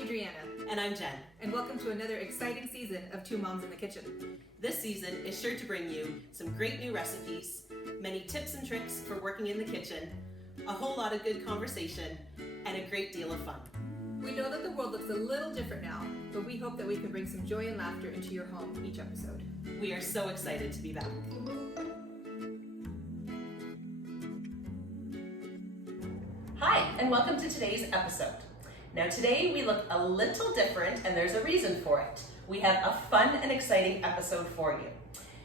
Adriana. And I'm Jen. And welcome to another exciting season of Two Moms in the Kitchen. This season is sure to bring you some great new recipes, many tips and tricks for working in the kitchen, a whole lot of good conversation, and a great deal of fun. We know that the world looks a little different now, but we hope that we can bring some joy and laughter into your home each episode. We are so excited to be back. Hi, and welcome to today's episode. Now today we look a little different, and there's a reason for it. We have a fun and exciting episode for you.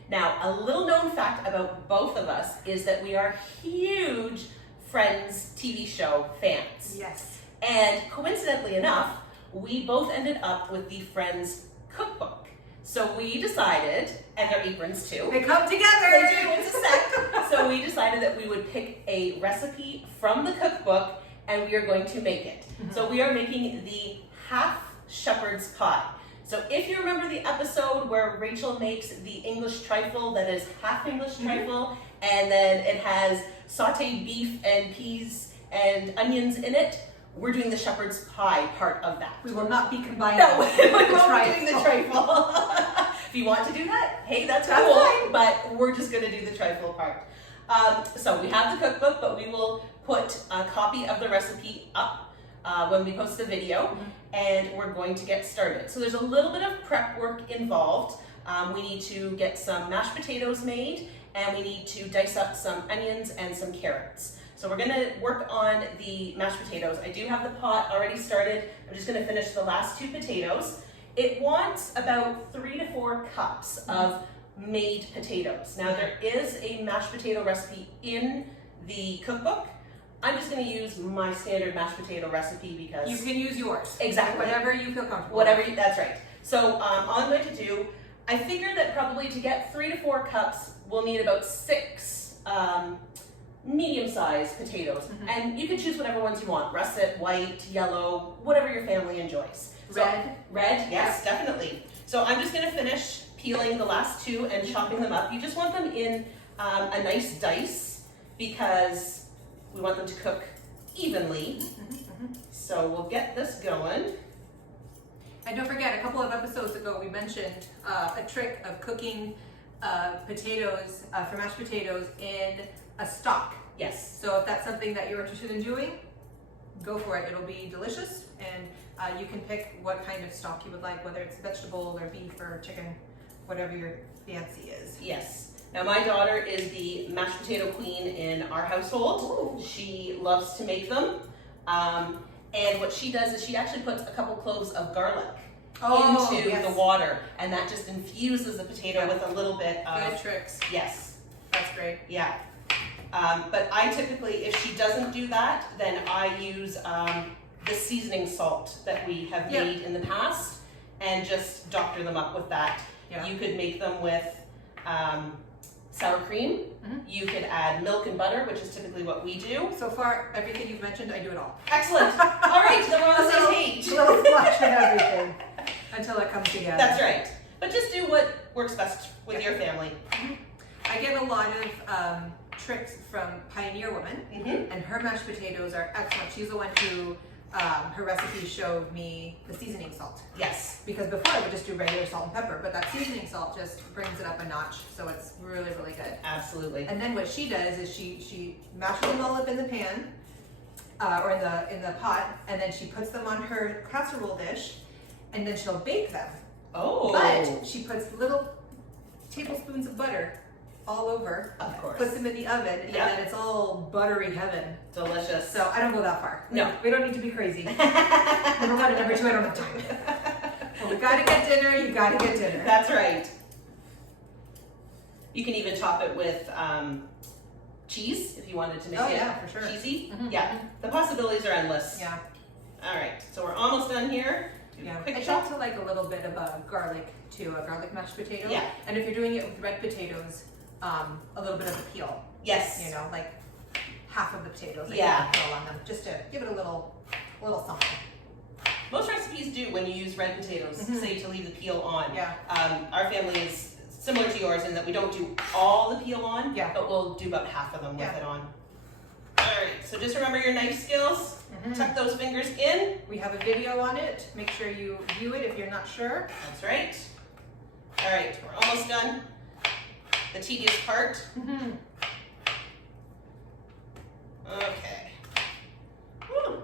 Now, a little known fact about both of us is that we are huge Friends TV show fans. Yes. And coincidentally enough, we both ended up with the Friends cookbook. So we decided, and their aprons too. They come together! They do, it's a set. So we decided that we would pick a recipe from the cookbook and we are going to make it. So we are making the half shepherd's pie. So if you remember the episode where Rachel makes the English trifle that is half English trifle, and then it has sauteed beef and peas and onions in it, we're doing the shepherd's pie part of that. We will not be combining. No, we won't be doing the trifle. If you want to do that, hey, that's cool. Fine. But we're just going to do the trifle part. So we have the cookbook, but we will put a copy of the recipe up when we post the video, and we're going to get started. So there's a little bit of prep work involved. We need to get some mashed potatoes made, and we need to dice up some onions and some carrots. So we're gonna work on the mashed potatoes. I do have the pot already started. I'm just gonna finish the last two potatoes. It wants about 3 to 4 cups of made potatoes. Now there is a mashed potato recipe in the cookbook. I'm just gonna use my standard mashed potato recipe because... You can use yours. Exactly. Whatever you feel comfortable with. That's right. So all I'm going to do, I figure that probably to get 3 to 4 cups, we'll need about 6 medium-sized potatoes. And you can choose whatever ones you want. Russet, white, yellow, whatever your family enjoys. Red? Red, yes, definitely. So I'm just gonna finish peeling the last 2 and chopping them up. You just want them in a nice dice because we want them to cook evenly. So we'll get this going. And don't forget, a couple of episodes ago we mentioned a trick of cooking potatoes, for mashed potatoes, in a stock. Yes. So if that's something that you're interested in doing, go for it. It'll be delicious, and you can pick what kind of stock you would like, whether it's vegetable or beef or chicken, whatever your fancy is. Yes. Now my daughter is the mashed potato queen in our household. Ooh. She loves to make them. And what she does is she actually puts a couple cloves of garlic into the water, and that just infuses the potato with a little bit of... Good tricks. Yes. That's great. Yeah. But I typically, if she doesn't do that, then I use the seasoning salt that we have made in the past and just doctor them up with that. Yeah. You could make them with sour cream. You could add milk and butter, which is typically what we do. So far, everything you've mentioned, I do it all. Excellent. All right, then we're on the same page. A little flush and everything until it comes together. That's right. But just do what works best with your family. I get a lot of tricks from Pioneer Woman, and her mashed potatoes are excellent. She's the one who, her recipe showed me the seasoning salt. Yes. Because before I would just do regular salt and pepper, but that seasoning salt just brings it up a notch, so it's really, really good. Absolutely. And then what she does is she mashes them all up in the pan, or in the pot, and then she puts them on her casserole dish, and then she'll bake them. Oh. But she puts little tablespoons of butter all over. Of course. Puts them in the oven, and then it's all buttery heaven. Delicious. So I don't go that far. No. We don't need to be crazy. Number 1 and number 2, I don't have time. Well, we gotta get dinner, you gotta get dinner. That's right. You can even top it with cheese if you wanted to make it for sure. Cheesy. Yeah. The possibilities are endless. Yeah. All right. So we're almost done here. I also like a little bit of garlic too, a garlic mashed potato. Yeah. And if you're doing it with red potatoes, a little bit of the peel. Yes. You know, like half of the potatoes. Yeah. Peel on them, just to give it a little something. Most recipes do when you use red potatoes, say to leave the peel on. Yeah. Our family is similar to yours in that we don't do all the peel on, but we'll do about half of them with it on. All right. So just remember your knife skills. Tuck those fingers in. We have a video on it. Make sure you view it if you're not sure. That's right. All right, we're almost done. The tedious part. Okay. Woo.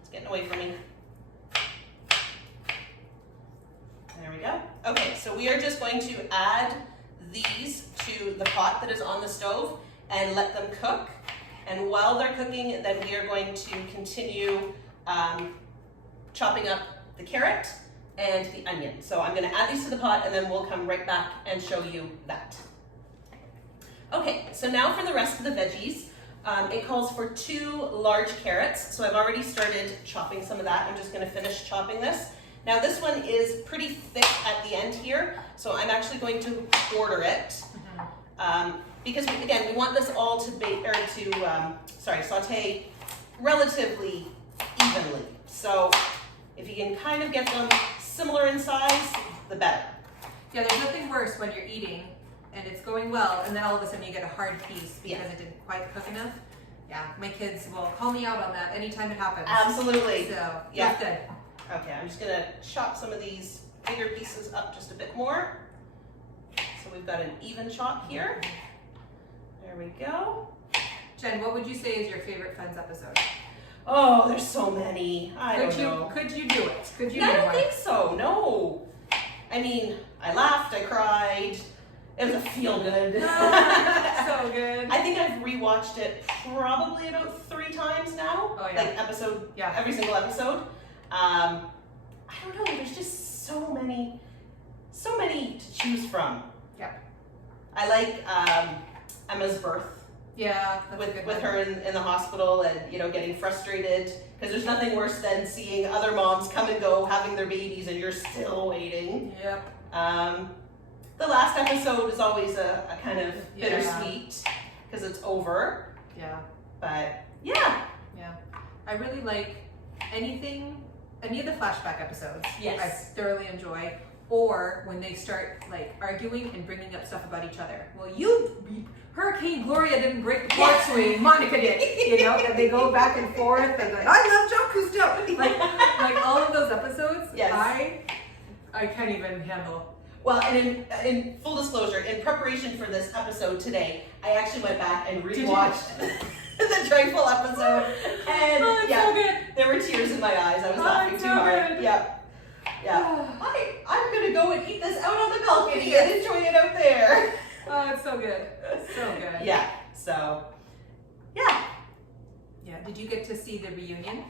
It's getting away from me. There we go. Okay, so we are just going to add these to the pot that is on the stove and let them cook. And while they're cooking, then we are going to continue chopping up the carrot and the onion. So I'm going to add these to the pot and then we'll come right back and show you that. Okay, so now for the rest of the veggies. It calls for 2 large carrots. So I've already started chopping some of that. I'm just going to finish chopping this. Now this one is pretty thick at the end here, so I'm actually going to quarter it. Because we want this all to saute relatively evenly. So if you can kind of get them similar in size, the better. Yeah, there's nothing worse when you're eating and it's going well, and then all of a sudden you get a hard piece because it didn't quite cook enough. Yeah, my kids will call me out on that anytime it happens. Absolutely. So, yeah. That's good. Okay, I'm just gonna chop some of these bigger pieces up just a bit more. So we've got an even chop here. There we go. Jen, what would you say is your favorite Friends episode? Oh, there's so many. I don't know. Could you do it? Could you? I don't think so. No. I mean, I laughed. I cried. It was a feel good. So good. I think I've rewatched it probably about 3 times now. Oh yeah. Like every single episode. I don't know. There's just so many to choose from. Yeah. I like Emma's birth. Yeah. With her in the hospital and getting frustrated because there's nothing worse than seeing other moms come and go having their babies and you're still waiting. Yep. The last episode is always a kind of bittersweet because it's over. Yeah. But yeah. Yeah. I really like any of the flashback episodes. Yes. I thoroughly enjoy. Or when they start like arguing and bringing up stuff about each other. Well, Hurricane Gloria didn't break the porch swing, Monica did. And they go back and forth and like, I love Jacques Cousteau. Like all of those episodes. Yes. I can't even handle. Well, and in full disclosure, in preparation for this episode today, I actually went back and rewatched the Trifle episode, and so good. There were tears in my eyes. I was laughing too hard. Good. Yeah. I'm gonna go and eat this out on the balcony and enjoy it out there. Oh, it's so good. So good. Yeah. So, yeah. Yeah. Did you get to see the reunion?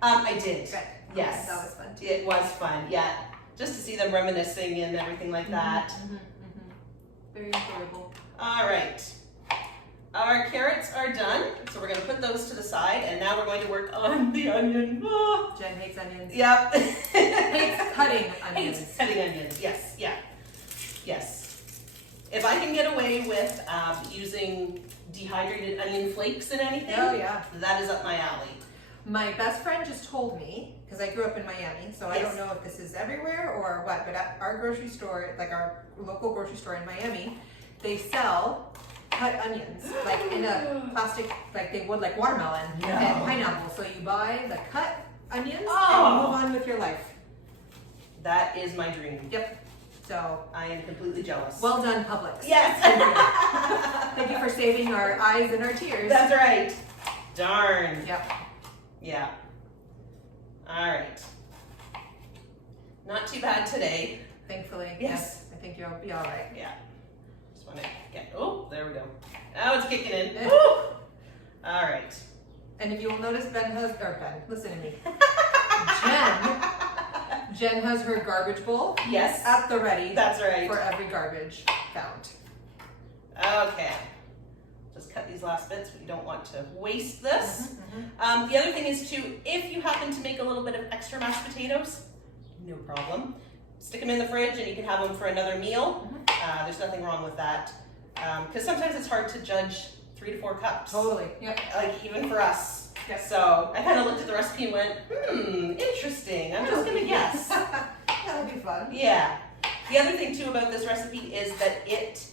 I did. Good. Yes. That was fun too. It was fun. Yeah. Just to see them reminiscing and everything like that. Very enjoyable. All right. Our carrots are done, so we're going to put those to the side, and now we're going to work on the onion. Oh. Jen hates onions. Yep. Hates cutting onions. Hates cutting onions. Yes. Yeah. Yes. If I can get away with using dehydrated onion flakes in anything, that is up my alley. My best friend just told me, because I grew up in Miami, so I don't know if this is everywhere or what, but at our grocery store, like our local grocery store in Miami, they sell cut onions, like in a plastic, like they would like watermelon and pineapple. So you buy the cut onions and you move on with your life. That is my dream. Yep. So I am completely jealous. Well done, Publix. Yes. Thank you for saving our eyes and our tears. That's right. Darn. Yep. Yeah. All right. Not too bad today. Thankfully. Yes. I think you'll be all right. Yeah. Just want to get. Oh, there we go. Now it's kicking in. Yeah. Woo! All right. And if you will notice, listen to me. Jen has her garbage bowl. Yes. At the ready. That's right. For every garbage found. Okay. Just cut these last bits. We don't want to waste this. The other thing is too, if you happen to make a little bit of extra mashed potatoes, no problem. Stick them in the fridge and you can have them for another meal. There's nothing wrong with that. Because sometimes it's hard to judge 3 to 4 cups. Totally. Yep. Like even for us. Yep. So I kind of looked at the recipe and went, interesting. I'm just gonna guess. That'll be fun. Yeah. The other thing too about this recipe is that it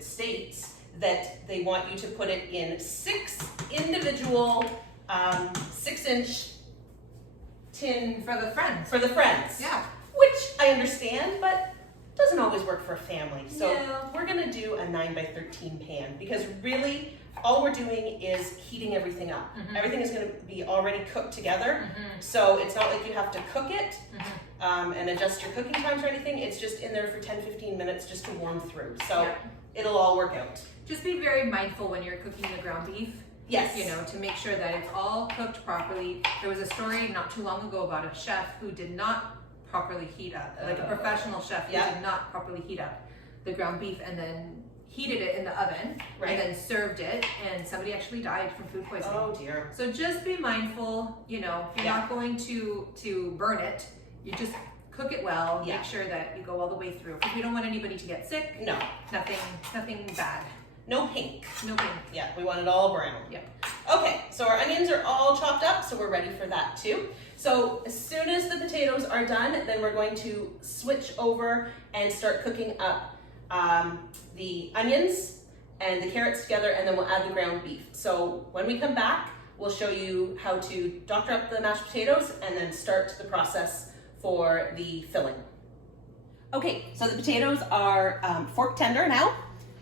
states that they want you to put it in 6 individual 6-inch tin For the friends. for the friends. Yeah. Which I understand, but doesn't always work for a family. So Yeah. we're gonna do a 9x13 pan because really all we're doing is heating everything up. Mhm. Everything is gonna be already cooked together. Mhm. So it's not like you have to cook it Mhm. and adjust your cooking times or anything. It's just in there for 10-15 minutes just to warm through. So Yeah. it'll all work out. Just be very mindful when you're cooking the ground beef. Yes. You know, to make sure that it's all cooked properly. There was a story not too long ago about a chef who did not properly heat up, like a professional chef who Yeah. did not properly heat up the ground beef and then heated it in the oven Right. and then served it, and somebody actually died from food poisoning. Oh dear. So just be mindful, you know, you're Yeah. not going to burn it. You just cook it well, Yeah. make sure that you go all the way through. Because we don't want anybody to get sick, No. nothing bad. No pink. No pain. Yeah, we want it all brown. Yep. Okay, so our onions are all chopped up, so we're ready for that too. So as soon as the potatoes are done, then we're going to switch over and start cooking up the onions and the carrots together, and then we'll add the ground beef. So when we come back, we'll show you how to doctor up the mashed potatoes and then start the process for the filling. Okay, so the potatoes are fork tender now.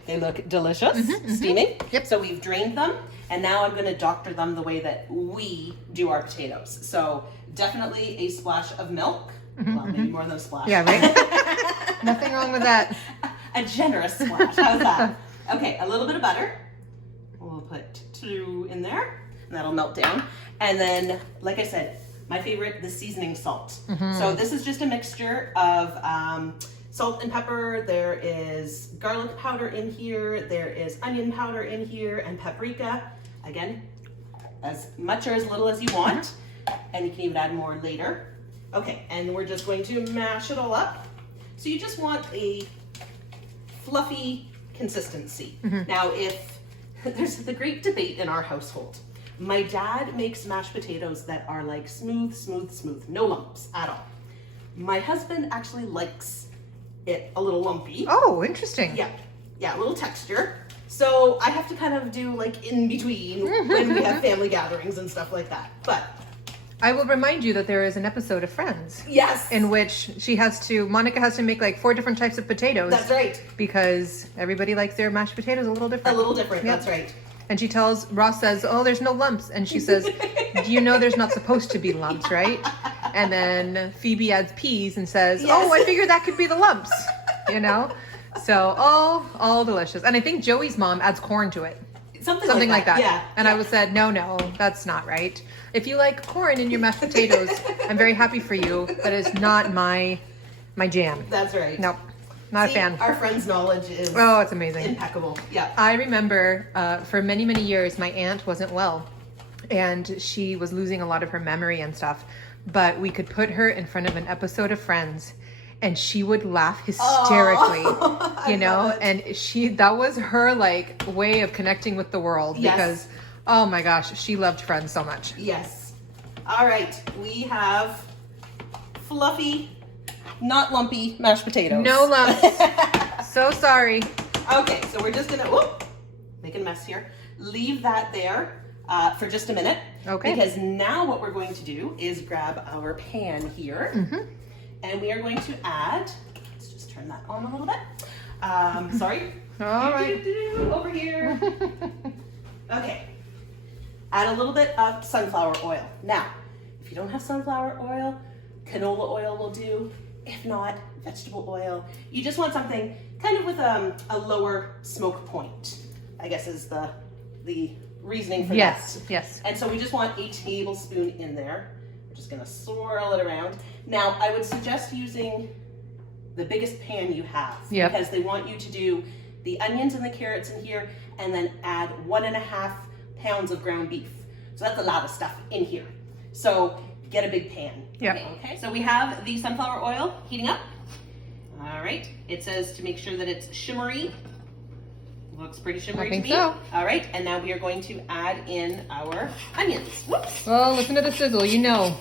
They look delicious, steaming. Yep. So we've drained them, and now I'm gonna doctor them the way that we do our potatoes. So definitely a splash of milk. Well, maybe more than a splash. Yeah, right? Nothing wrong with that. A generous splash, how's that? Okay, a little bit of butter. We'll put 2 in there, and that'll melt down. And then, like I said, my favorite, the seasoning salt. So this is just a mixture of salt and pepper. There is garlic powder in here. There is onion powder in here and paprika. Again, as much or as little as you want. And you can even add more later. Okay, and we're just going to mash it all up. So you just want a fluffy consistency. Now, if there's the great debate in our household. My dad makes mashed potatoes that are like smooth, smooth, smooth, no lumps at all. My husband actually likes it a little lumpy. Oh, interesting. Yeah, a little texture. So I have to kind of do like in between when we have family gatherings and stuff like that. But I will remind you that there is an episode of Friends yes, in which Monica has to make like 4 different types of potatoes. that's right. Because everybody likes their mashed potatoes a little A different. little different, Yep. that's right. And she tells, Ross says, oh, there's no lumps. And she says, do you know there's not supposed to be lumps, right? And then Phoebe adds peas and says, Yes. oh, I figured that could be the lumps, you know? So all delicious. And I think Joey's mom adds corn to it. Something like that. Yeah. And I was said, no, that's not right. If you like corn in your mashed potatoes, I'm very happy for you. That is not my jam. That's right. Nope, not See, a fan. Our friend's knowledge is Oh, it's amazing. impeccable. Yeah. I remember for many, many years, my aunt wasn't well and she was losing a lot of her memory and stuff. But we could put her in front of an episode of Friends and she would laugh hysterically, you know? And that was her like way of connecting with the world Yes. because, oh my gosh, she loved Friends so much. Yes. All right. We have fluffy, not lumpy mashed potatoes. No lumps. So sorry. Okay, so we're just gonna make a mess here. Leave that there for just a minute. Okay. Because now what we're going to do is grab our pan here, and we are going to add. Let's just turn that on a little bit. Sorry. All right. Over here. Okay. Add a little bit of sunflower oil. Now, if you don't have sunflower oil, canola oil will do. If not, vegetable oil. You just want something kind of with a lower smoke point, I guess is the reasoning for Yes, that. yes. And so we just want a tablespoon in there. We're just gonna swirl it around. Now, I would suggest using the biggest pan you have Yep. because they want you to do the onions and the carrots in here and then add 1.5 pounds of ground beef. So that's a lot of stuff in here. So get a big pan. Yep. Okay, so we have the sunflower oil heating up. All right, it says to make sure that it's shimmery. Looks pretty shimmery I think to me. so. All right, and now we are going to add in our onions. Whoops. Oh, listen to the sizzle, you know.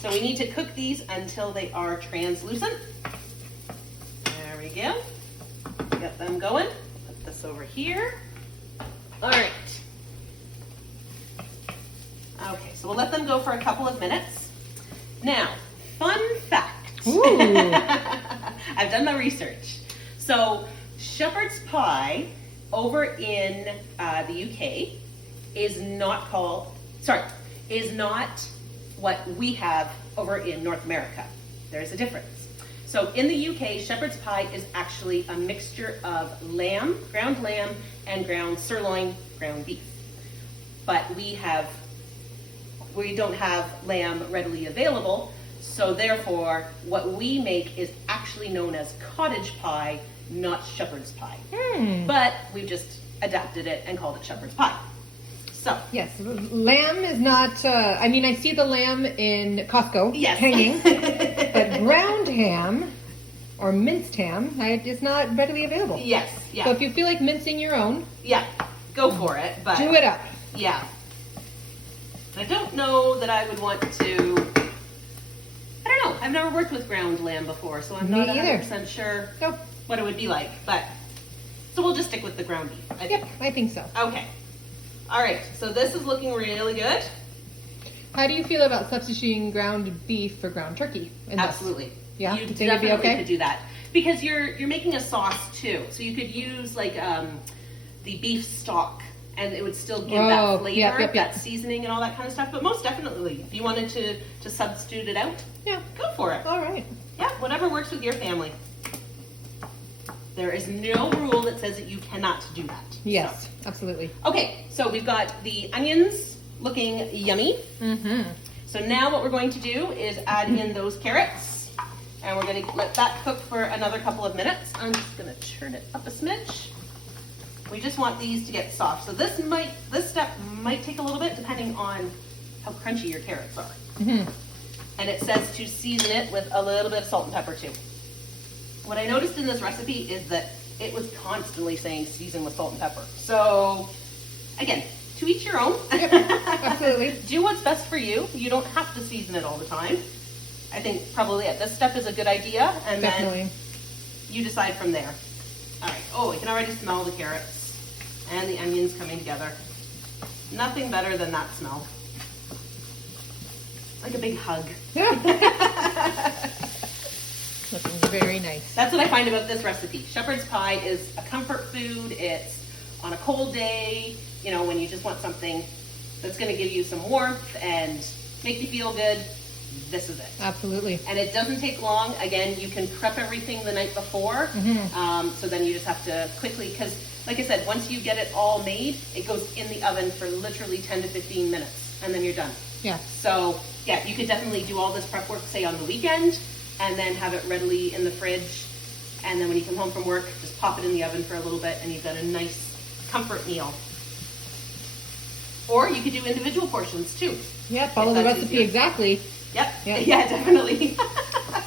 So we need to cook these until they are translucent. There we go. Get them going. Put the this over here. All right. Okay, so we'll let them go for a couple of minutes. Now, fun fact. Ooh. I've done my research. So, shepherd's pie over in the UK is not what we have over in North America. There's a difference. So in the UK, shepherd's pie is actually a mixture of ground lamb, and ground sirloin, ground beef. But we don't have lamb readily available, so therefore what we make is actually known as cottage pie, not shepherd's pie. But we've just adapted it and called it shepherd's pie. So Yes, lamb is not, I mean, I see the lamb in Costco yes. hanging, but ground ham or minced ham is not readily available. Yes, yeah. So if you feel like mincing your own, Yeah, go for it. But do it up. yeah. I don't know that I would want to. I don't know. I've never worked with ground lamb before, so I'm Me not either. 100% sure Nope. what it would be like. But so we'll just stick with the ground beef. I Yep, think. I think so. Okay. All right. So this is looking really good. How do you feel about substituting ground beef for ground turkey? in this? Absolutely. Yeah? You You think it'd be definitely okay? could do that because you're making a sauce too. So you could use like the beef stock, and it would still give Oh, that flavor, yep. that seasoning, and all that kind of stuff. But most definitely, if you wanted to substitute it out, Yeah. go for it. All right. Yeah, whatever works with your family. There is no rule that says that you cannot do that. Yes, absolutely. So. Okay, so we've got the onions looking yummy. Mm-hmm. So now what we're going to do is add in those carrots, and we're going to let that cook for another couple of minutes. I'm just going to turn it up a smidge. We just want these to get soft. So this step might take a little bit depending on how crunchy your carrots are. Mm-hmm. And it says to season it with a little bit of salt and pepper too. What I noticed in this recipe is that it was constantly saying season with salt and pepper. So again, to each your own. Yep, absolutely. Do what's best for you. You don't have to season it all the time. I think probably at this step is a good idea, and Definitely. then you decide from there. All right. Oh, I can already smell the carrots and the onions coming together. Nothing better than that smell. Like a big hug. Looking very nice. That's what I find about this recipe. Shepherd's pie is a comfort food. It's on a cold day, you know, when you just want something that's going to give you some warmth and make you feel good. This is it. Absolutely. And it doesn't take long. Again, you can prep everything the night before. Mm-hmm. So then you just have to quickly, because like I said, once you get it all made, it goes in the oven for literally 10 to 15 minutes, and then you're done. Yeah. So yeah, you could definitely do all this prep work, say on the weekend, and then have it readily in the fridge. And then when you come home from work, just pop it in the oven for a little bit, and you've got a nice comfort meal. Or you could do individual portions too. Yeah, follow If the that's recipe easier. exactly. Yep. Yeah. Yeah, definitely.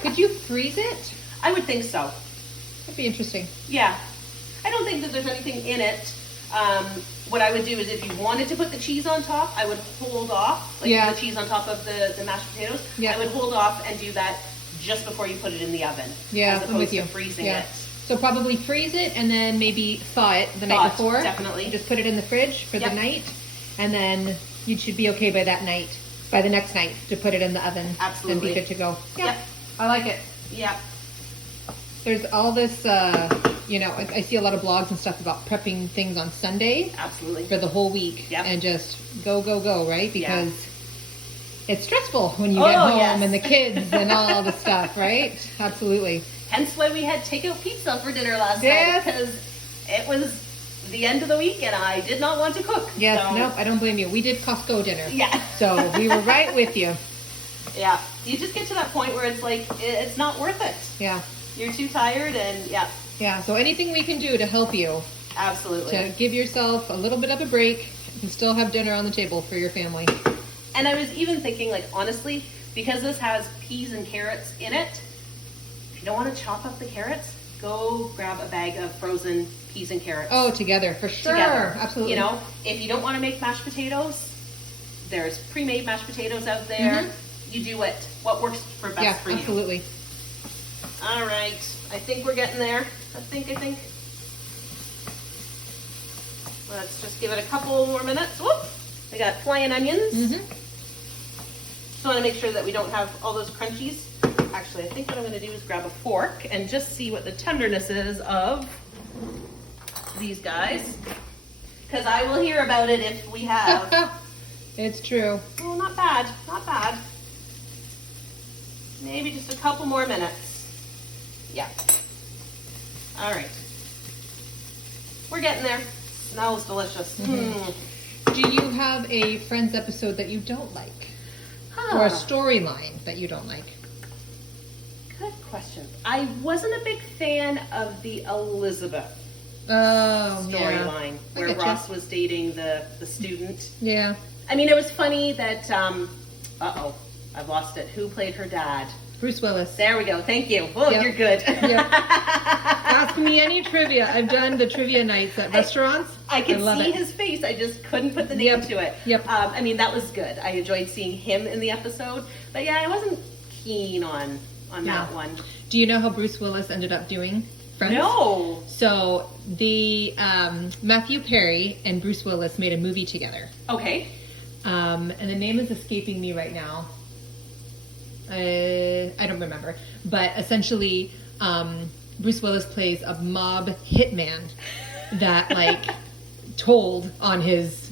Could you freeze it? I would think so. That'd be interesting. Yeah. I don't think that there's anything in it. What I would do is if you wanted to put the cheese on top, I would hold off, like Yeah. the cheese on top of the mashed potatoes. Yeah. I would hold off and do that just before you put it in the oven. Yeah, as I'm opposed with you. to freezing Yeah. it. So probably freeze it and then maybe thaw it the Thaw night it, before. definitely. Just put it in the fridge for Yep. the night, and then you should be okay by that night. By the next night, to put it in the oven Absolutely. and be good to go. Yeah, Yep. I like it. Yeah. There's all this, you know, I see a lot of blogs and stuff about prepping things on Sunday Absolutely. for the whole week Yep. and just go, right? Yeah. Because it's stressful when you Oh, get home yes. and the kids and all the stuff, right? Absolutely. Hence why we had takeout pizza for dinner last Yes. night, because it was the end of the week and I did not want to cook. Yes, so, nope, I don't blame you. We did Costco dinner. Yeah. So we were right with you. Yeah. You just get to that point where it's like, it's not worth it. Yeah. You're too tired, and yeah, Yeah. So anything we can do to help you absolutely. to give yourself a little bit of a break and still have dinner on the table for your family. And I was even thinking, like, honestly, because this has peas and carrots in it, if you don't want to chop up the carrots, go grab a bag of frozen peas and carrots. Oh, together for sure. Together. Absolutely. You know, if you don't want to make mashed potatoes, there's pre-made mashed potatoes out there. You do what works for best Yeah, for you. absolutely. All right, I think we're getting there. I think. Let's just give it a couple more minutes. Whoop! I got flying onions. Mm-hmm. Just want to make sure that we don't have all those crunchies. Actually, I think what I'm going to do is grab a fork and just see what the tenderness is of these guys. Because I will hear about it if we have. It's true. Oh, not bad. Not bad. Maybe just a couple more minutes. Yeah. All right. We're getting there. Smells delicious. Mm-hmm. Do you have a Friends episode that you don't like? Or a storyline that you don't like? Good question. I wasn't a big fan of the Elizabeth storyline where Ross was dating the student. Yeah. I mean, it was funny that, uh-oh, I've lost it. Who played her dad? Bruce Willis. There we go. Thank you. Oh, Yep. you're good. Yep. Ask me any trivia. I've done the trivia nights at restaurants. I could love see it. his face. I just couldn't put the name to it. Yep. I mean, that was good. I enjoyed seeing him in the episode. But yeah, I wasn't keen on that one. Do you know how Bruce Willis ended up doing Friends? No. So the Matthew Perry and Bruce Willis made a movie together. Okay. And the name is escaping me right now. I don't remember. But essentially, Bruce Willis plays a mob hitman that like told on his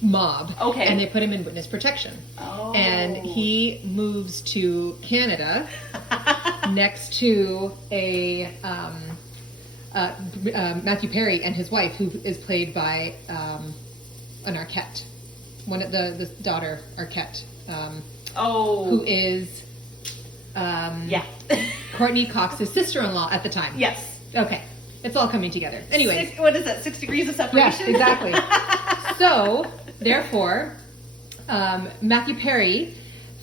mob. Okay. And they put him in witness protection. Oh. And he moves to Canada next to a Matthew Perry and his wife, who is played by an Arquette, one of the daughter Arquette, who is yeah. Courtney Cox's sister-in-law at the time. Yes. Okay, it's all coming together. Anyways, What is that? 6 degrees of yes, separation. exactly. So therefore, Matthew Perry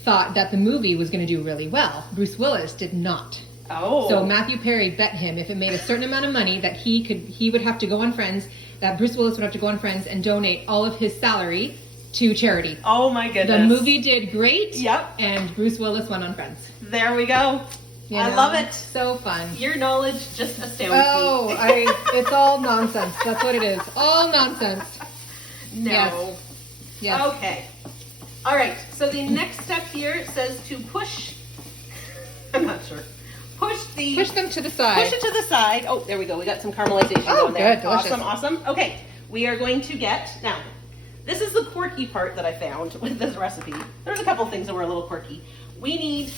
thought that the movie was going to do really well. Bruce Willis did not. Oh. So Matthew Perry bet him if it made a certain amount of money that he would have to go on Friends, that Bruce Willis would have to go on Friends and donate all of his salary to charity. Oh my goodness. The movie did great. Yep. And Bruce Willis went on Friends. There we go. You I know? love it. So fun. Your knowledge just astounds me. Oh, it's all nonsense. That's what it is. All nonsense. No. Yes. Okay. All right. So the next step here says to push. I'm not sure. Push them to the side. Push it to the side. Oh, there we go. We got some caramelization Oh, going there. good. Delicious. Awesome. Okay. We are going to get now. This is the quirky part that I found with this recipe. There's a couple things that were a little quirky. We need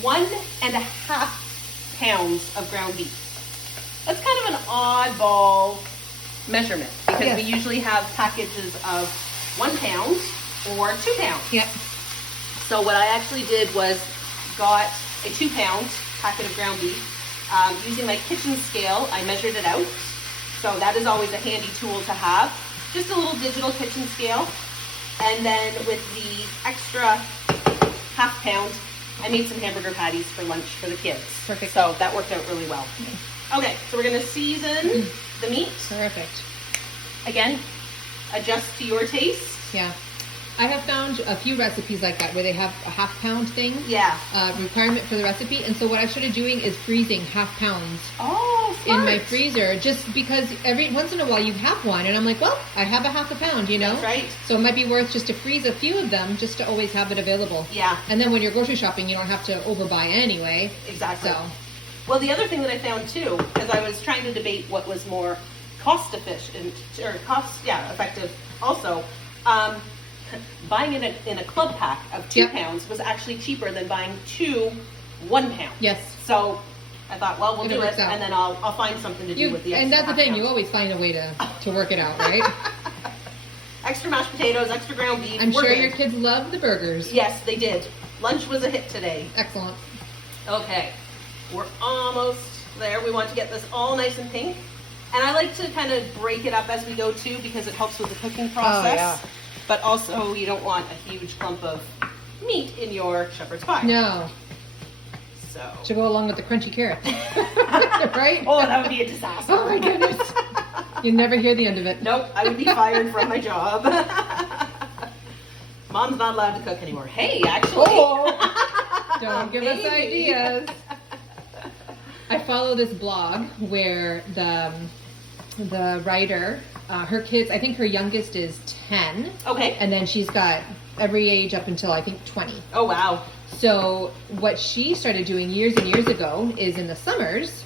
1.5 pounds of ground beef. That's kind of an oddball measurement because we usually have packages of 1 pound or 2 pounds. Yep. So what I actually did was got a 2 pound packet of ground beef. Using my kitchen scale, I measured it out. So that is always a handy tool to have. Just a little digital kitchen scale. And then with the extra 1/2 pound, I made some hamburger patties for lunch for the kids. Perfect. So that worked out really well. Okay, so we're gonna season the meat. Perfect. Again, adjust to your taste. Yeah. I have found a few recipes like that where they have a 1/2 pound thing. Yeah. Requirement for the recipe. And so what I started doing is freezing 1/2 pounds Oh, in my smart. freezer, just because every once in a while you have one and I'm like, well, I have a 1/2 pound, you know? That's right. So it might be worth just to freeze a few of them just to always have it available. Yeah. And then when you're grocery shopping, you don't have to overbuy anyway. Exactly. So, Well, the other thing that I found too, because I was trying to debate what was more cost efficient or effective also, buying it in a club pack of 2 pounds was actually cheaper than buying 2 1 pound. yes. So I thought, well, we'll It do works it, out. and then I'll find something to do with the extra. And that's the 1/2 thing, pound. you always find a way to work it out, right? Extra mashed potatoes, extra ground beef. I'm we're sure good. your kids love the burgers. Yes, they did. Lunch was a hit today. Excellent. Okay, we're almost there. We want to get this all nice and pink. And I like to kind of break it up as we go too because it helps with the cooking process. yeah. But also you don't want a huge clump of meat in your shepherd's pie. No. So. To go along with the crunchy carrots. Right? Oh, that would be a disaster. Oh my goodness. You never hear the end of it. Nope, I would be fired from my job. Mom's not allowed to cook anymore. Hey, actually. Oh, don't give us Maybe. ideas. I follow this blog where the writer her kids, I think her youngest is 10. Okay. And then she's got every age up until I think 20. Oh, wow. So what she started doing years and years ago is in the summers,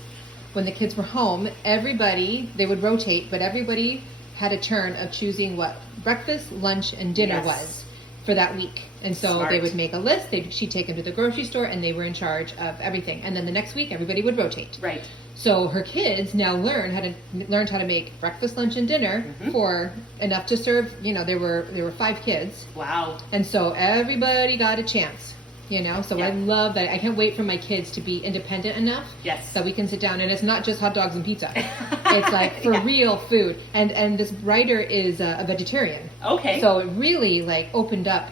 when the kids were home, they would rotate, but everybody had a turn of choosing what breakfast, lunch, and dinner Yes. was for that week. And so Smart. they would make a list, she'd take them to the grocery store, and they were in charge of everything. And then the next week, everybody would rotate. Right. So her kids now learned how to make breakfast, lunch, and dinner for enough to serve. There were 5 kids, Wow. and so everybody got a chance. So Yeah. I love that. I can't wait for my kids to be independent enough Yes. that we can sit down, and it's not just hot dogs and pizza. It's like for real food. And this writer is a vegetarian, Okay. so it really like opened up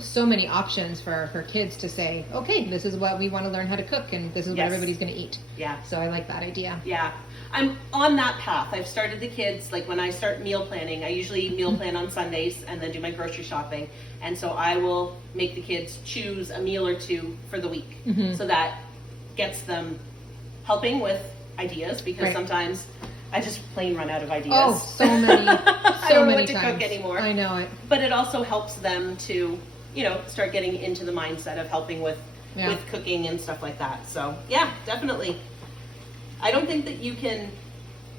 so many options for her kids to say, okay, this is what we want to learn how to cook, and this is what Yes. everybody's going to eat. Yeah. So I like that idea. Yeah. I'm on that path. I've started the kids, like when I start meal planning, I usually meal plan on Sundays and then do my grocery shopping. And so I will make the kids choose a meal or two for the week. So that gets them helping with ideas, because Right. sometimes I just plain run out of ideas. Oh, so many, I so don't know many what to times. cook anymore. I know it. But it also helps them to, start getting into the mindset of helping with cooking and stuff like that. So yeah, definitely. I don't think that you can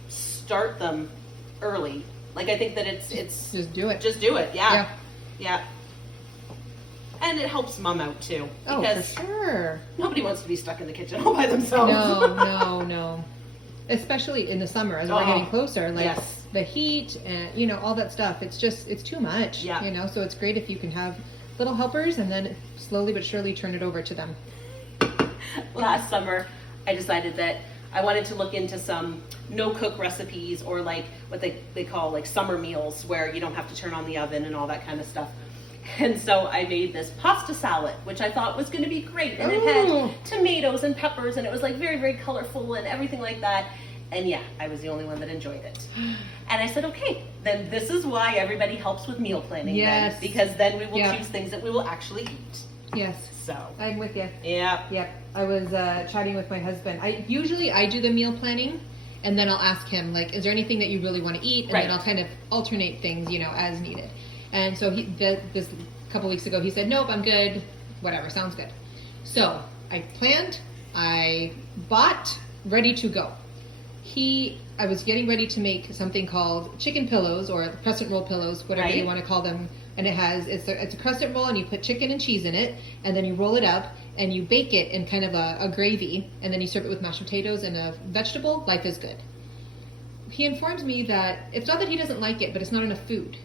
start them early. Like, I think that it's Just do it. just do it. Yeah. Yeah. Yeah. And it helps mom out too, Oh, because for sure. nobody wants to be stuck in the kitchen all by themselves. No. Especially in the summer as we're Oh, getting closer, like yes. the heat and all that stuff. It's too much. Yeah. So it's great if you can have little helpers and then slowly but surely turn it over to them. Last summer, I decided that I wanted to look into some no-cook recipes, or like what they call like summer meals, where you don't have to turn on the oven and all that kind of stuff. And so I made this pasta salad, which I thought was going to be great. And it Ooh. had tomatoes and peppers, and it was like very, very colorful and everything like that. And yeah, I was the only one that enjoyed it. And I said, okay, then this is why everybody helps with meal planning. Yes. Then, because then we will Yeah. choose things that we will actually eat. Yes, So, I'm with you. yeah. Yep. I was chatting with my husband. I do the meal planning, and then I'll ask him, like, is there anything that you really want to eat? And Right. then I'll kind of alternate things, as needed. And so this couple weeks ago, he said, nope, I'm good. Whatever, sounds good. So I planned, I bought, ready to go. I was getting ready to make something called chicken pillows, or crescent roll pillows, whatever Right. you want to call them. And it's a crescent roll, and you put chicken and cheese in it, and then you roll it up and you bake it in kind of a gravy, and then you serve it with mashed potatoes and a vegetable. Life is good. He informs me that it's not that he doesn't like it, but it's not enough food.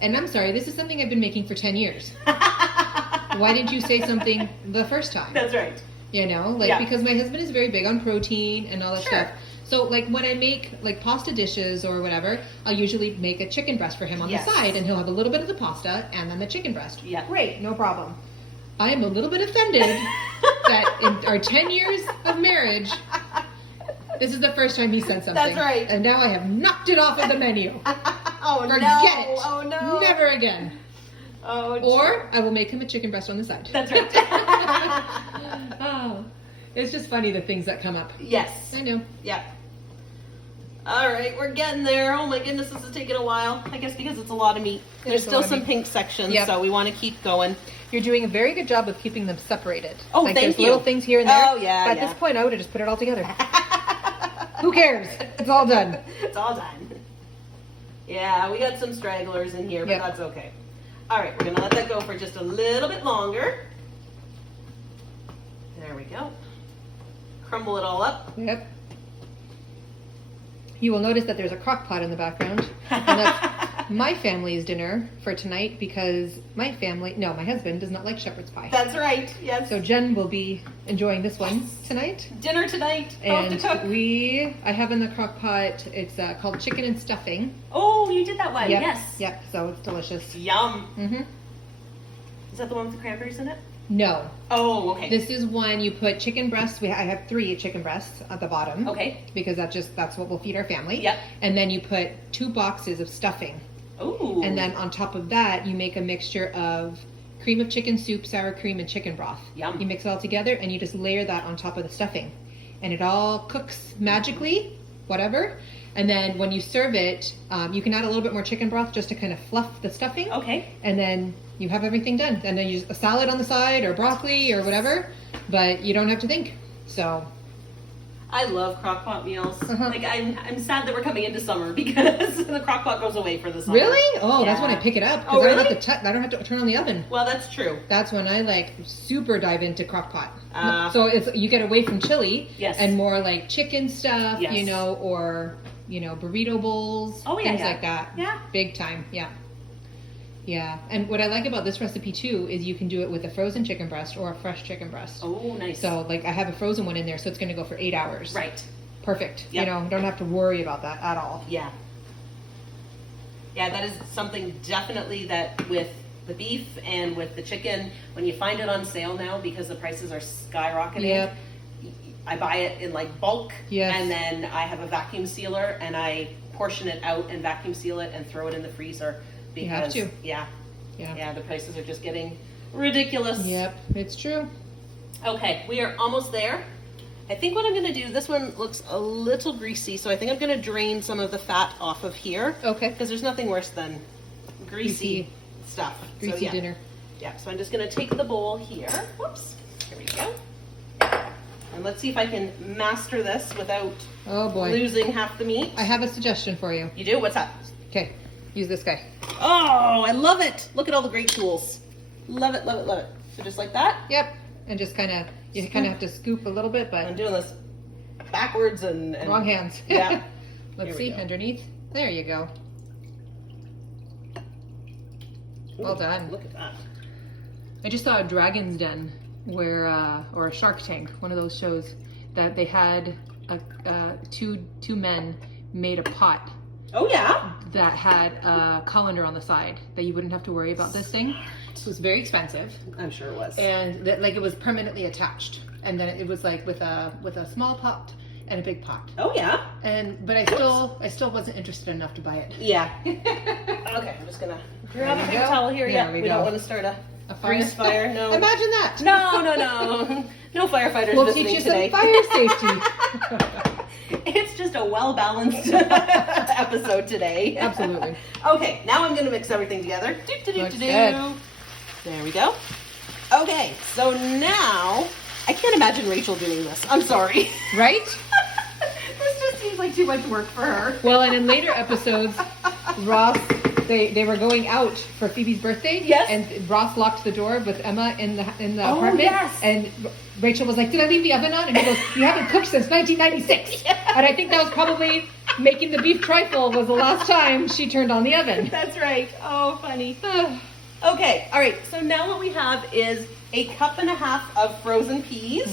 And I'm sorry, this is something I've been making for 10 years. Why didn't you say something the first time? That's right. Yeah. Because my husband is very big on protein and all that Sure. stuff. So like when I make like pasta dishes or whatever, I'll usually make a chicken breast for him on Yes. the side, and he'll have a little bit of the pasta and then the chicken breast. Yeah. Great, no problem. I am a little bit offended that in our 10 years of marriage, this is the first time he said something. That's right. And now I have knocked it off of the menu. Oh, Forget no. it. Oh, no. Never again. Oh, Or I will make him a chicken breast on the side. That's right. Oh, it's just funny the things that come up. Yes. I know. Yeah. All right, we're getting there. Oh my goodness, this is taking a while. I guess because it's a lot of meat. It There's is a still lot of some meat. pink sections, Yep. so we want to keep going. You're doing a very good job of keeping them separated. Oh, like thank there's you. little things here and there. Oh, yeah, But yeah. at this point, I would have just put it all together. Who cares? It's all done. It's all done. Yeah, we got some stragglers in here, but Yep. that's okay. All right, we're gonna let that go for just a little bit longer. There we go. Crumble it all up. Yep. You will notice that there's a crock pot in the background. And that's my family's dinner for tonight, because my husband does not like shepherd's pie. That's right. Yes. So Jen will be enjoying this one tonight. Dinner tonight. And Off to cook. I have in the crock pot, it's called chicken and stuffing. Oh, you did that one. Yep. Yes. Yep, so it's delicious. Yum. Mm-hmm. Is that the one with the cranberries in it? No. Oh, okay. This is one you put chicken breasts. I have 3 chicken breasts at the bottom. Okay. Because that's what we'll feed our family. Yep. And then you put 2 boxes of stuffing. Ooh. And then on top of that, you make a mixture of cream of chicken soup, sour cream, and chicken broth. Yum. You mix it all together, and you just layer that on top of the stuffing. And it all cooks magically, whatever. And then when you serve it, you can add a little bit more chicken broth just to kind of fluff the stuffing. Okay. And then you have everything done. And then you use a salad on the side or broccoli or whatever, but you don't have to think. So I love crock pot meals. Uh-huh. Like I'm sad that we're coming into summer because the crock pot goes away for the summer. really? Oh, that's Yeah. when I pick it up. Oh, I really? don't have to I don't have to turn on the oven. Well, that's true. That's when I like super dive into crock pot. Ah. So it's you get away from chili Yes. and more like chicken stuff, Yes. you know, or burrito bowls, Oh, yeah, things yeah. like that. Yeah. Big time. Yeah. Yeah. And what I like about this recipe too is you can do it with a frozen chicken breast or a fresh chicken breast. Oh, nice. So like I have a frozen one in there, so it's going to go for 8 hours. Right. Perfect. Yep. Don't have to worry about that at all. Yeah. Yeah, that is something definitely that with the beef and with the chicken, when you find it on sale now because the prices are skyrocketing, Yep. I buy it in like bulk, Yes. and then I have a vacuum sealer and I portion it out and vacuum seal it and throw it in the freezer because You have to. yeah, Yeah. the prices are just getting ridiculous. Yep. It's true. Okay, we are almost there. I think what I'm going to do, this one looks a little greasy, so I think I'm going to drain some of the fat off of here. Okay. Because there's nothing worse than greasy Greasy. stuff. Greasy so, yeah. dinner. Yeah, so I'm just going to take the bowl here. Whoops. Here we go. And let's see if I can master this without Oh boy. losing half the meat. I have a suggestion for you. You do? What's that? Okay. Use this guy. Oh, I love it. Look at all the great tools. Love it, love it, love it. So just like that. Yep. And just you kind of have to scoop a little bit, I'm but doing this backwards and wrong hands. Yeah. Let's Here we see, go. underneath. There you go. Well Ooh, done. Look at that. I just saw a Dragon's Den where, or a Shark Tank, one of those shows, that they had two men made a pot Oh yeah. that had a colander on the side that you wouldn't have to worry about this thing. It was very expensive, I'm sure it was. and that like it was permanently attached, and then it was like with a small pot and a big pot. Oh yeah. But I still wasn't interested enough to buy it. Yeah. Okay, I'm just gonna grab There a you paper go. towel here. There Yeah, we we don't go. want to start a fire. grease fire. No. Imagine that. No. No firefighters We'll listening teach you today. some fire safety. It's just a well-balanced episode today. Absolutely. Okay, now I'm gonna mix everything together. Looks good. There we go. Okay, so now I can't imagine Rachel doing this. I'm sorry. Right? This just seems like too much work for her. Well, and in later episodes, Ross, they were going out for Phoebe's birthday. Yes. And Ross locked the door with Emma in the Oh, apartment. yes. And Rachel was like, "Did I leave the oven on?" And he goes, "You haven't cooked since 1996." And I think that was probably making the beef trifle was the last time she turned on the oven. That's right. Oh, funny. Okay, all right. So now what we have is a cup and a half of frozen peas.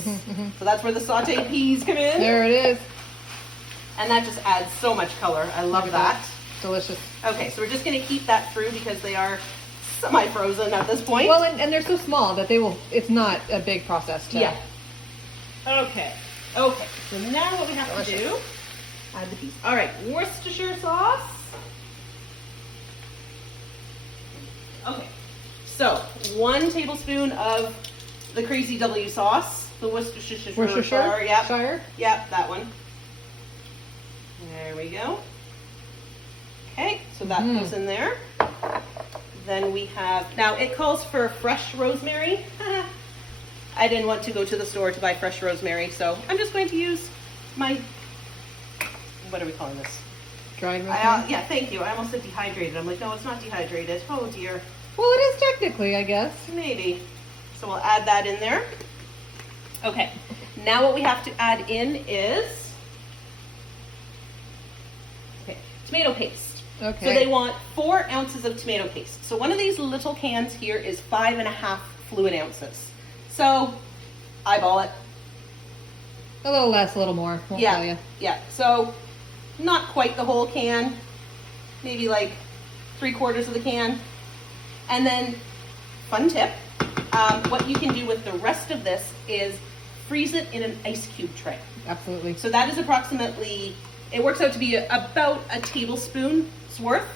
So that's where the sauteed peas come in. There it is. And that just adds so much color. I love Look at that. Delicious. Okay, so we're just going to keep that through because they are semi-frozen at this point. Well, and they're so small that it's not a big process to. Yeah. Okay. Okay. So now what we have to do, add the peas. All right, Worcestershire sauce. Okay. So 1 tablespoon of the Crazy W sauce, the Worcestershire. Yep. Shire. Yep, that one. There we go. Okay, so that goes in there. Then we have, now it calls for fresh rosemary. I didn't want to go to the store to buy fresh rosemary, so I'm just going to use my, what are we calling this? Dried rosemary. Yeah, thank you. I almost said dehydrated. I'm like, no, it's not dehydrated. Oh dear. Well, it is technically, I guess. Maybe. So we'll add that in there. Okay, now what we have to add in is tomato paste. Okay. So they want 4 ounces of tomato paste. So one of these little cans here is 5.5 fluid ounces. So eyeball it. A little less, a little more. Won't tell you. Yeah. So not quite the whole can. Maybe like 3/4 of the can. And then, fun tip, what you can do with the rest of this is freeze it in an ice cube tray. Absolutely. So that is approximately, it works out to be about a tablespoon's worth,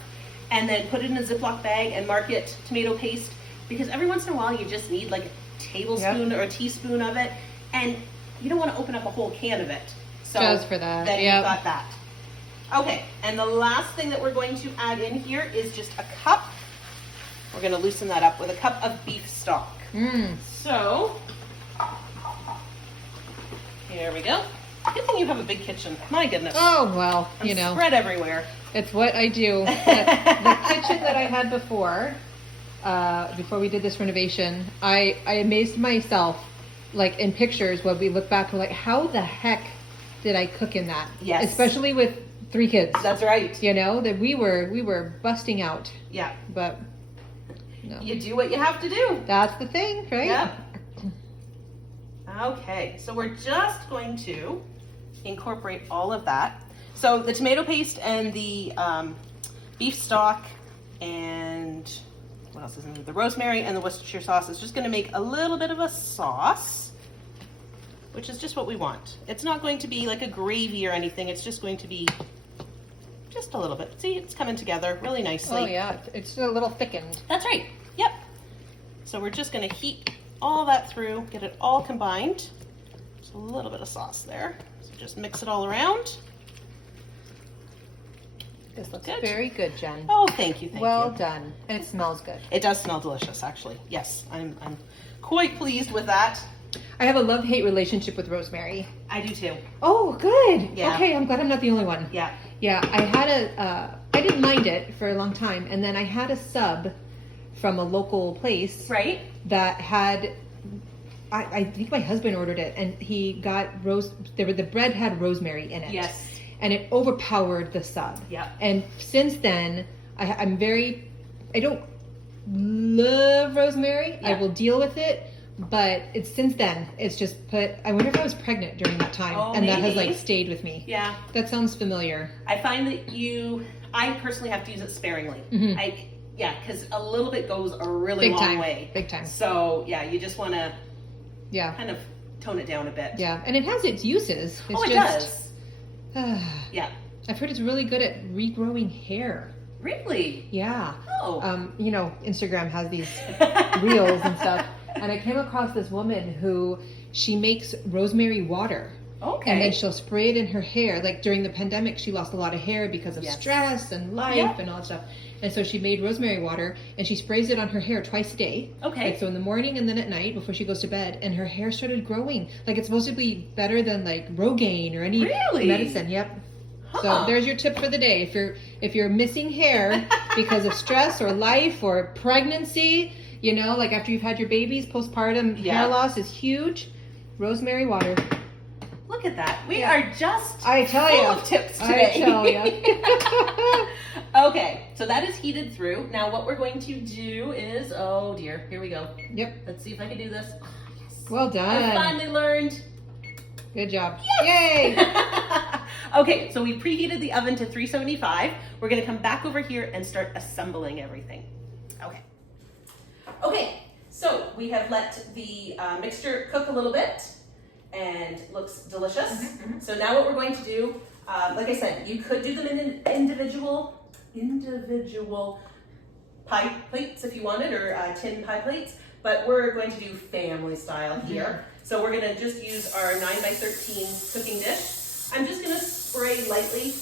and then put it in a Ziploc bag and mark it tomato paste, because every once in a while you just need like a tablespoon or a teaspoon of it, and you don't want to open up a whole can of it. So Just for that, then yep. you've got that. Okay, and the last thing that we're going to add in here is just a cup. We're going to loosen that up with a cup of beef stock. So, here we go. Good thing you have a big kitchen. My goodness. Oh, well, I'm you know. spread everywhere. It's what I do. The kitchen that I had before we did this renovation, I amazed myself, like in pictures when we look back, we're like, how the heck did I cook in that? Yes. Especially with 3 kids. That's right. You know, that we were busting out. Yeah. But no. You do what you have to do. That's the thing, right? Yeah. Okay, so we're just going to incorporate all of that. So the tomato paste and the beef stock and what else is in there? The rosemary and the Worcestershire sauce is just going to make a little bit of a sauce, which is just what we want. It's not going to be like a gravy or anything. It's just going to be just a little bit. See, it's coming together really nicely. Oh yeah, it's a little thickened. That's right. Yep. So we're just going to heat all that through, get it all combined. Just a little bit of sauce there. So just mix it all around. This looks Good. very good, Jen. Oh, thank you, thank Well you. done. And it smells good. It does smell delicious, actually. Yes, I'm quite pleased with that. I have a love-hate relationship with rosemary. I do too. Oh, good. Yeah. Okay, I'm glad I'm not the only one. Yeah. Yeah, I had I didn't mind it for a long time, and then I had a sub from a local place Right? that had, I think my husband ordered it, and he got the bread had rosemary in it. Yes. And it overpowered the sub. Yeah. And since then, I don't love rosemary. I Yeah. will deal with it. But since then, it's just I wonder if I was pregnant during that time. Oh, and that has maybe. like stayed with me. Yeah. That sounds familiar. I find that I personally have to use it sparingly. Mhm. Because a little bit goes a really Big long time. way. Big time. So, yeah, you just want to Yeah. kind of tone it down a bit. Yeah. And it has its uses. It's It just, does. Yeah. I've heard it's really good at regrowing hair. Really? Yeah. Oh. Instagram has these reels and stuff. And I came across this woman who she makes rosemary water. Okay. And then she'll spray it in her hair. Like during the pandemic, she lost a lot of hair because of Yes. stress and life Yep. and all that stuff. And so she made rosemary water and she sprays it on her hair twice a day. Okay. Like, so in the morning and then at night before she goes to bed. And her hair started growing. Like it's supposed to be better than like Rogaine or any Really? medicine. Yep. Huh. So there's your tip for the day. If you're missing hair because of stress or life or pregnancy, you know, like after you've had your babies, postpartum hair loss is huge. Rosemary water. Look at that. We Yeah. are just I tell full you. of tips today. I tell you. Okay, so that is heated through. Now what we're going to do is, oh dear, here we go. Yep. Let's see if I can do this. Oh, yes. Well I done. finally learned. Good job. Yay! Okay, so we preheated the oven to 375. We're gonna come back over here and start assembling everything. Okay. Okay, so we have let the mixture cook a little bit and looks delicious. So now what we're going to do, like I said, you could do them in individual pie plates if you wanted, or tin pie plates, but we're going to do family style here. So we're gonna just use our 9x13 cooking dish. I'm just gonna spray lightly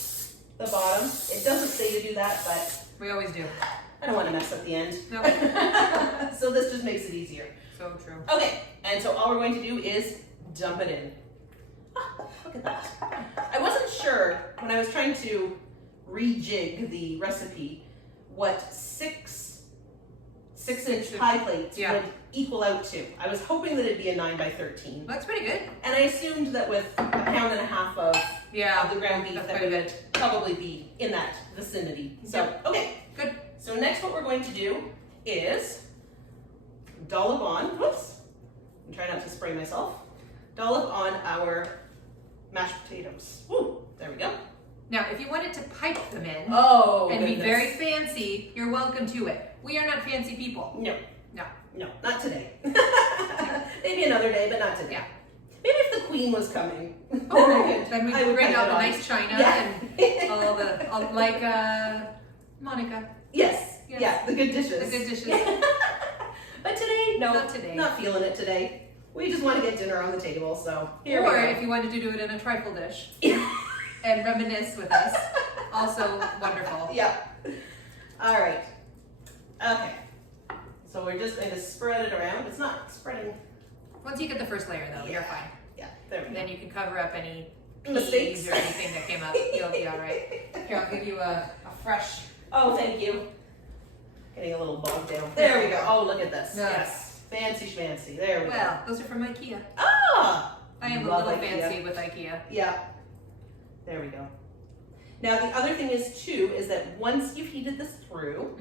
the bottom. It doesn't say to do that, but We always do. I don't want to mess up the end. No. So this just makes it easier. So true. Okay, and so all we're going to do is dump it in. Ah, look at that. I wasn't sure when I was trying to rejig the recipe what six-inch pie plates Yeah. would equal out to. I was hoping that it'd be a 9x13. That's pretty good. And I assumed that with a pound and a half of Yeah. the ground beef That's that quite we a would probably be in that vicinity. So, Yep. okay. Good. So next what we're going to do is dollop on, whoops, and try not to spray myself, dollop on our mashed potatoes. Woo, there we go. Now, if you wanted to pipe them in Oh, and be goodness. very fancy, you're welcome to it. We are not fancy people. No. No. No, not today. Maybe another day, but not today. Yeah. Maybe if the queen was coming. Oh, then we I could would bring pipe out it the on. nice china Yeah. and all like Monica. Yes. Yes. Yeah, the good dishes. The good dishes. But today, no, Not today. not feeling it today. We just want to get dinner on the table, so here we Or go. if you wanted to do it in a trifle dish Yeah. and reminisce with us, Also wonderful. Yeah. All right. Okay. So we're just going to spread it around. It's not spreading. Once you get the first layer though, you're fine. Yeah, there we go. Then you can cover up any Mistakes peas or anything that came up. You'll be all right. Here, I'll give you a fresh. Oh, thank you. Getting a little bogged down. There we go. Oh, look at this. Nice. Yes. Fancy schmancy. There we go. Well, those are from IKEA. Ah! I am a Love little IKEA. fancy with IKEA. Yeah. There we go. Now the other thing is too, is that once you've heated this through,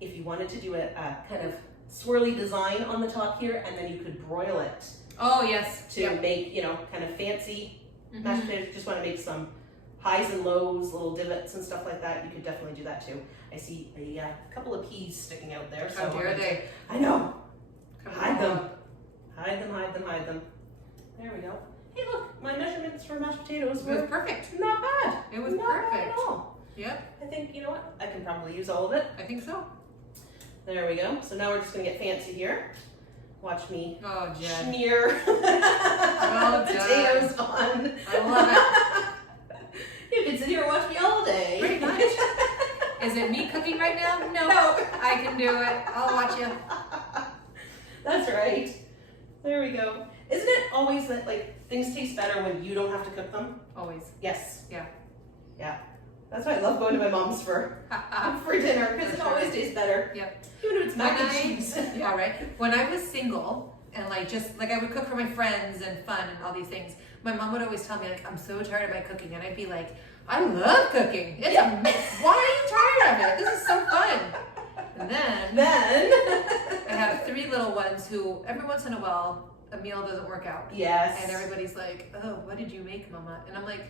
if you wanted to do a kind of swirly design on the top here, and then you could broil it Oh yes. to make, you know, kind of fancy mashed potatoes. Just want to make some highs and lows, little divots and stuff like that. You could definitely do that too. I see a couple of peas sticking out there. So How dare they? I know. Come Hide them. on. Hide them, hide them, hide them. There we go. Hey look, my measurements for mashed potatoes It was were perfect. not bad. It was Not bad perfect. at all. Yep, I think, you know what, I can probably use all of it. I think so. There we go. So now we're just gonna get fancy here. Watch me Oh, Jen. smear Well potatoes on. I love it. You can sit here and watch me all day. Pretty much. Is it me cooking right now? No. I can do it. I'll watch you. That's right. There we go. Isn't it always that like things taste better when you don't have to cook them? Always. Yes. Yeah. Yeah. That's why I love going to my mom's for dinner, because it always tastes better. Yep. Even if it's mac and When I- cheese. Yeah, right. When I was single and like just like I would cook for my friends and fun and all these things, my mom would always tell me like I'm so tired of my cooking, and I'd be like, I love cooking. It's why are you tired of it? This is so fun. And then I have 3 little ones who every once in a while a meal doesn't work out. Yes. And everybody's like, oh, what did you make, Mama? And I'm like,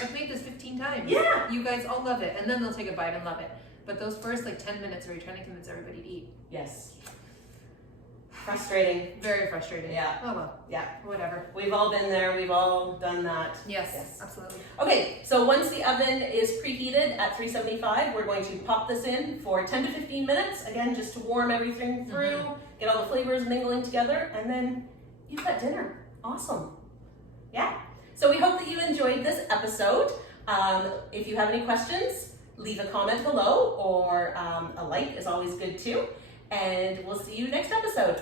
I've made this 15 times. Yeah. You guys all love it. And then they'll take a bite and love it. But those first like 10 minutes where you're trying to convince everybody to eat. Yes. Frustrating. Very frustrating. Yeah. Oh well. Yeah. Whatever. We've all been there. We've all done that. Yes, Yes. absolutely. Okay, so once the oven is preheated at 375, we're going to pop this in for 10 to 15 minutes. Again, just to warm everything through, get all the flavors mingling together, and then you've got dinner. Awesome. Yeah. So we hope that you enjoyed this episode. If you have any questions, leave a comment below, or a like is always good too. And we'll see you next episode.